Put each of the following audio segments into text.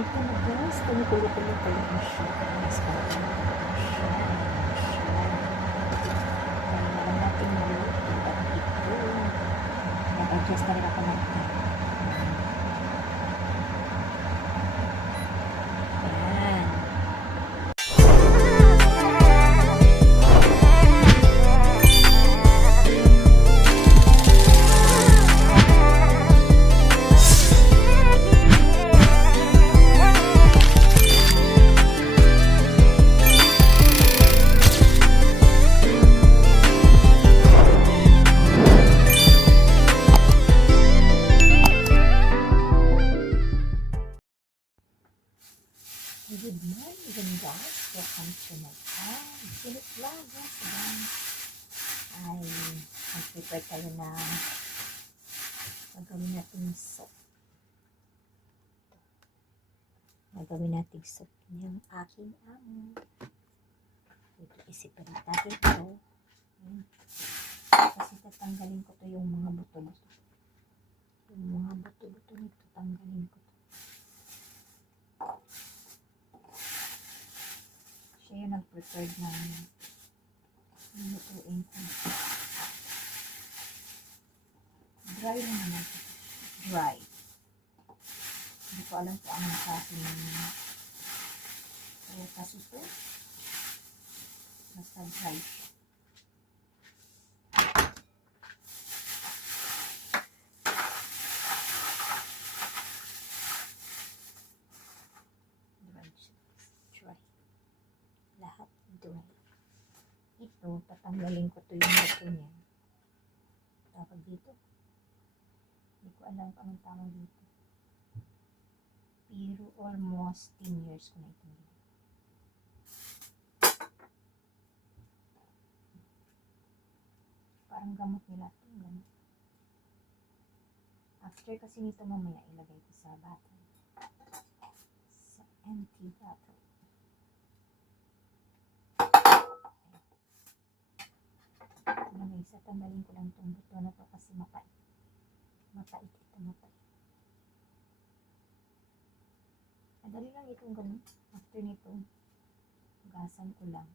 Ito na guys, tumutulo-tulo pa yung siya. Mas parang siya. Kaya naman natin maluto at ito. Nag-adjust na rin ako ng time. Ayan. Good morning guys, welcome to my channel. Philip Vloggers. Ay, mag-prepare tayo na gagawin natin soup. Gagawin natin soup ng aking amo. Ito, isiparit natin ito. Kasi tatanggalin ko to yung mga buto-buto. Yung mga buto-buto nito, tanggalin ko to. Siya yung nag-prepared na lutuin ko. Dry lang naman ito. Dry. Hindi ko alam kung anong klase ng prutas ito. Basta dry siya. Lahat dry. Ito, tatanggalin ko to yung buto niya. Tawag dito. Hindi ko alam kung anong tawag dito. Pero almost 10 years ko na itong ginawa. Parang gamot nila ito. Gamot. After kasi nito mamaya ilagay ko sa bottle. Sa empty bottle. Sa tanggalin ko lang itong buto na to kasi mapait. Mapait ito, mapait. Madali lang itong ganun. After nito, gasan ko lang.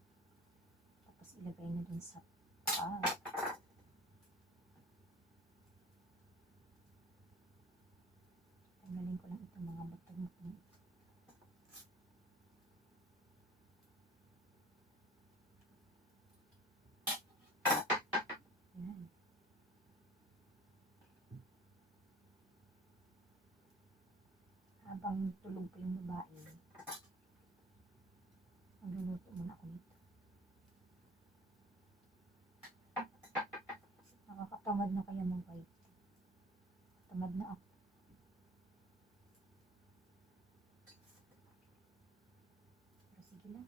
Tapos ilagay na dun sa tanggalin ko lang itong mga buto-buto. Habang tulog ko yung babae, magluluto muna ako nito. Nakakatamad na kaya mag-bite. Tamad na ako. Pero sige lang.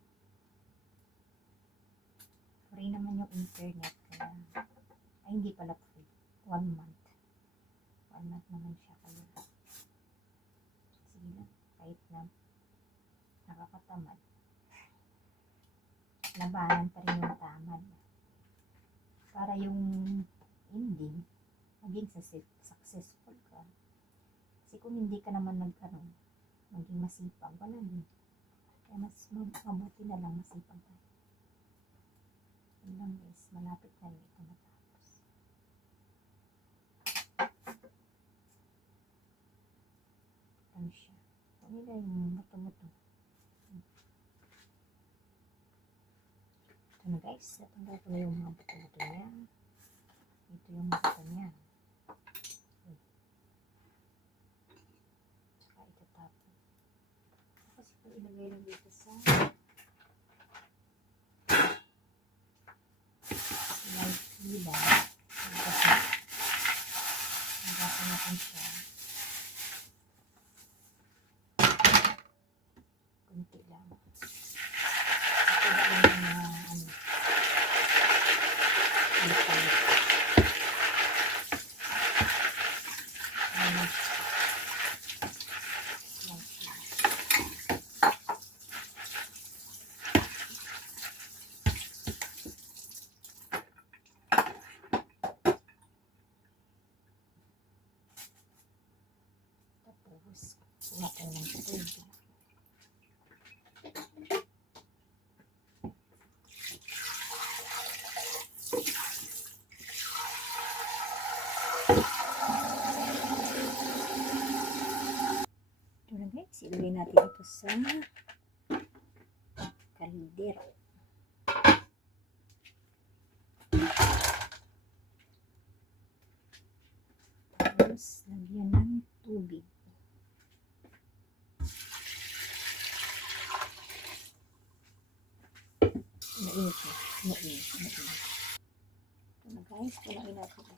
Free naman yung internet. Kaya, ay hindi pala free. 1 month. 1 month naman siya. Kaya, sige lang. Kahit na nakakatamad. Labanan pa rin yung tamad. Para yung ending, maging successful ka. Kasi kung hindi ka naman maging masipag, wala din. Kaya mas mabuti na lang masipag tayo. Yun lang guys, malapit na rin ito matapos. Ano siya? Ito nila yung buto-buto. Ito na guys, natanggal ko na yung mga buto-buto niya. Ito yung buto niya. Saka ito tapos. Tapos ito ilagay lang dito sa lightly lang. Kasi nagapan natin siya. Kunti lang. Ito lang yung mga Tapos, kuha tayo ng tubig. Silagay natin ito sa kaldero. Tapos, lagyan ng tubig. Mainit siya. Mainit. Ito na guys, kulain natin ito.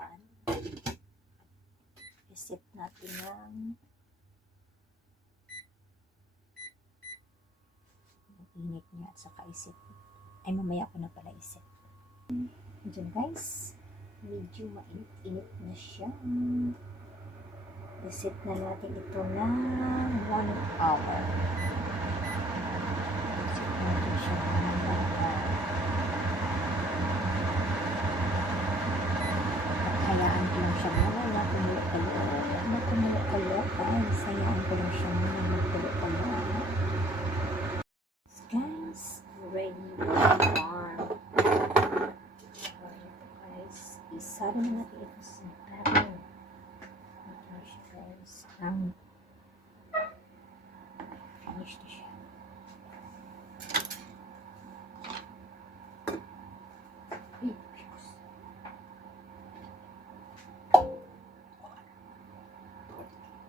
At iset natin ng init niya at saka iset. Ay, mamaya ko na pala iset. Diyan guys, medyo mainit-init na siya. Iset na natin ito ng 1 hour. Iset natin siya ng 1 hour. Hayaan ko lang siya muna na kumulo-kulo. Guys, hayaan ko lang siya muna na kumulo-kulo. Guys, ready to warm. Guys, isara na natin ito sa bago. Guys, ang finish na siya.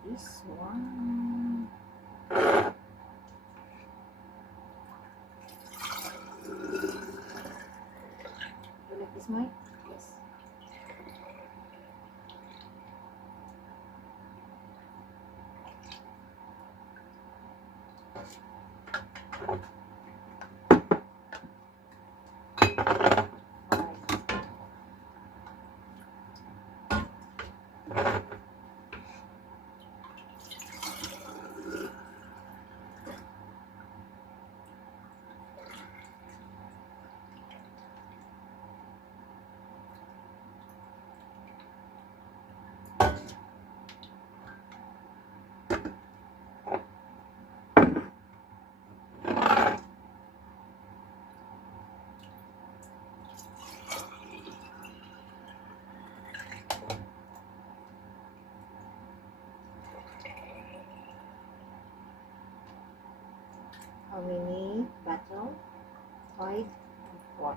This one. You like this mic? Yes. How many bottle? 5 and 4.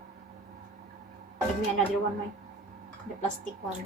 Give me another one, Mike. The plastic one.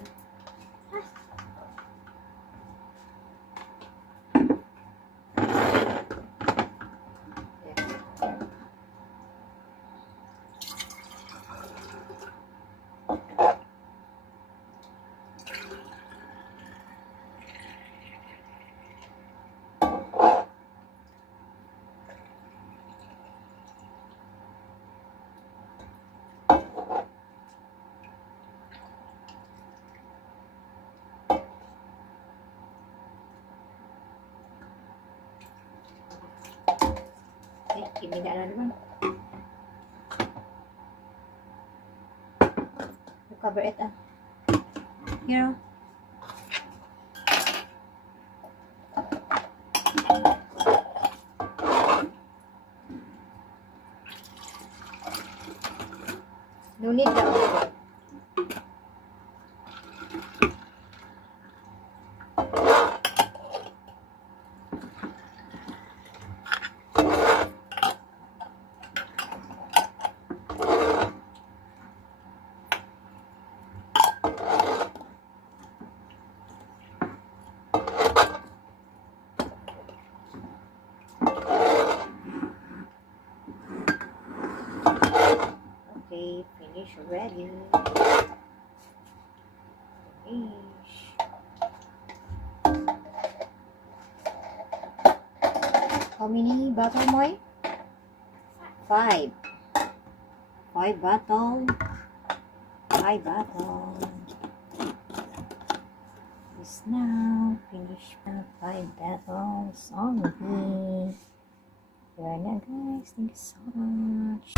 Okay, give me that another one. You cover it, Here. No need that one. Okay, finish already. Finish. How many bottle, Moy? 5. 5 bottle. 5 bottle. This now finish 5 bottles only. Yan na guys. Thank you so much.